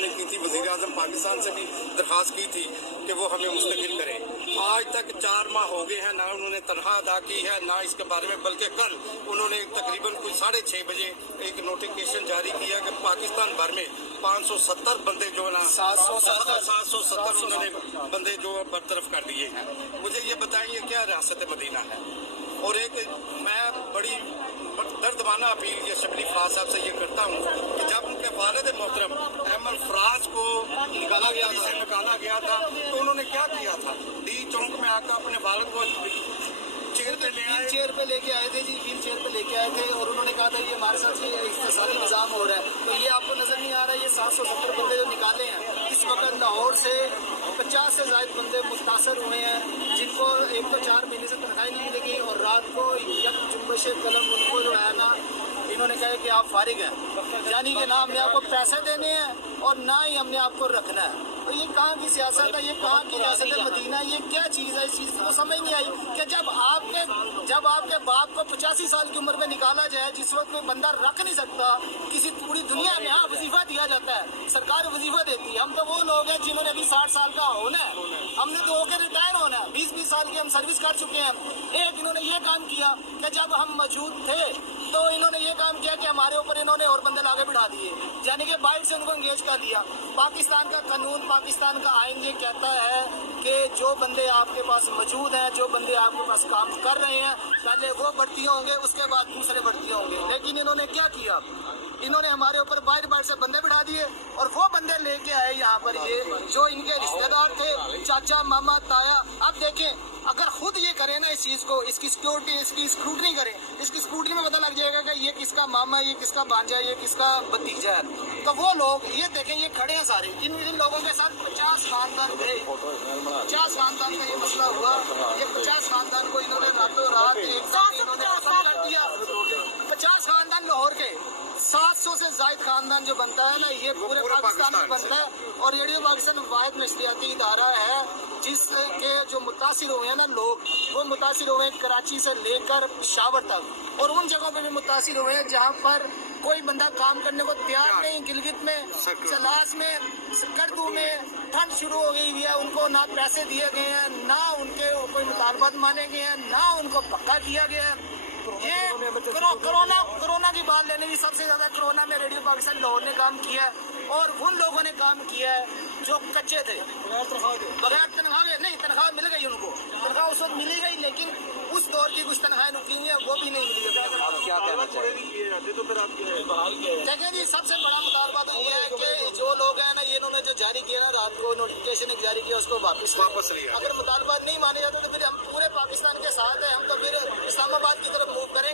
نے کی تھی, وزیر اعظم پاکستان سے بھی درخواست کی تھی کہ وہ ہمیں مستقل کریں. آج تک 4 ماہ ہو گئے ہیں, نہ انہوں نے تنخواہ ادا کی ہے نہ اس کے بارے میں, بلکہ کل انہوں نے تقریباً کوئی 6:30 بجے ایک نوٹیفکیشن جاری کیا کہ پاکستان بھر میں 570 بندے جو ہے نا 770 انہوں نے بندے جو برطرف کر دیے ہیں. مجھے یہ بتائیں یہ کیا ریاست مدینہ ہے؟ اور ایک میں بڑی دردمانہ اپیل یہ شبلی فراز صاحب سے یہ کرتا ہوں کہ جب ان کے والد محترم احمد فراز کو نکالا گیا تھا تو انہوں نے کیا کیا تھا؟ ڈی چونک میں آ کر اپنے والد کو ویل چیئر پہ لے کے آئے تھے جی, ویل چیئر پہ لے کے آئے تھے اور انہوں نے کہا تھا یہ ہمارے ساتھ اختصاصی نظام ہو رہا ہے. تو یہ آپ کو نظر نہیں آ رہا ہے, یہ 770 بندے جو نکالے ہیں اس وقت لاہور سے 50 سے زائد بندے متاثر ہوئے ہیں, جن کو ایک تو 4 مہینے سے تنخواہ نہیں ملے گی اور رات کو یک جنبش قلم ان کو جو ہے نا انہوں نے کہا کہ آپ فارغ ہیں, یعنی کہ نہ ہم نے آپ کو پیسے دینے ہیں اور نہ ہی ہم نے آپ کو رکھنا ہے. تو یہ کہاں کی سیاست ہے, یہ کہاں کی ریاست مدینہ, یہ کیا چیز ہے؟ اس چیز کو سمجھ نہیں آئی کہ جب آپ کے باپ کو 85 سال کی عمر میں نکالا جائے, جس وقت کوئی بندہ رکھ نہیں سکتا کسی پوری دنیا میں, ہاں وظیفہ دیا جاتا ہے, سرکار وظیفہ دیتی ہے. ہم تو وہ لوگ ہیں جنہوں نے ابھی 60 سال کا ہونا ہے, ہم نے تو ہو کے ریٹائر ہونا ہے, 20 سال کی ہم سروس کر چکے ہیں. ایک انہوں نے یہ کام کیا کہ جب ہم موجود تھے تو انہوں نے یہ کام کیا کہ ہمارے اوپر انہوں نے اور بندے لاگے بٹھا دیے, یعنی کہ باہر سے ان کو انگیج کر دیا. پاکستان کا قانون, پاکستان کا آئین یہ کہتا ہے کہ جو بندے آپ کے پاس موجود ہیں, جو بندے آپ کے پاس کام کر رہے ہیں, پہلے وہ بڑھتیاں ہوں گے, اس کے بعد دوسرے بڑھتیاں ہوں گے. لیکن انہوں نے کیا کیا, انہوں نے ہمارے اوپر باہر سے بندے بٹھا دیے اور وہ بندے لے کے آئے یہاں پر یہ جو ان کے رشتے دار تھے, چاچا ماما تایا. اب دیکھیں اگر خود یہ کریں نا اس چیز کو, اس کی سیکورٹی, اس کی اسکروٹنی کریں, اس کی اسکروٹنی میں پتہ لگ جائے گا کہ یہ کس کا ماما ہے, یہ کس کا بھانجا ہے, یہ کس کا بھتیجا ہے. تو وہ لوگ یہ دیکھیں یہ کھڑے ہیں سارے, ان لوگوں کے ساتھ 50 خاندان گئے, 50 خاندان کا یہ مسئلہ ہوا. یہ 50 خاندان کو انہوں نے راتوں رات ایک ساتھ انہوں نے ختم کر دیا. 50 خاندان لاہور کے, 700 سے زائد خاندان جو بنتا ہے نا, یہ پورے پاکستان میں بنتا ہے. اور ریڈیو پاکستان واحد نشریاتی ادارہ ہے جس کے جو متاثر ہوئے ہیں نا لوگ, وہ متاثر ہوئے ہیں کراچی سے لے کر پشاور تک, اور ان جگہوں پہ بھی متاثر ہوئے ہیں جہاں پر کوئی بندہ کام کرنے کو تیار نہیں. گلگت میں, چلاس میں, سکردو میں ٹھنڈ شروع ہو گئی ہے, ان کو نہ پیسے دیے گئے ہیں, نہ ان کے کوئی مطالبات مانے گئے ہیں, نہ ان کو پکا کیا گیا ہے. یہ کرونا کی بات لینے کی سب سے زیادہ کرونا میں ریڈیو پاکستان لاہور نے کام کیا ہے, اور ان لوگوں نے کام کیا ہے جو کچے تھے, بغیر تنخواہ نہیں. تنخواہ مل گئی ان کو, تنخواہ اس وقت ملی گئی, لیکن اس دور کی کچھ تنخواہیں رکی ہیں وہ بھی نہیں ملی. آپ کیا کہنا چاہیں گے؟ دیکھیں جی, سب سے بڑا مطالبہ تو یہ ہے کہ جو لوگ ہیں نا, یہ انہوں نے جو جاری کیا نا رات کو نوٹیفکیشن ایک جاری کیا, اس کو واپس لیا. اگر مطالبات نہیں مانے جاتے تو پھر ہم پورے پاکستان کے ساتھ ہیں, ہم تو پھر اسلام آباد کی طرف موو کریں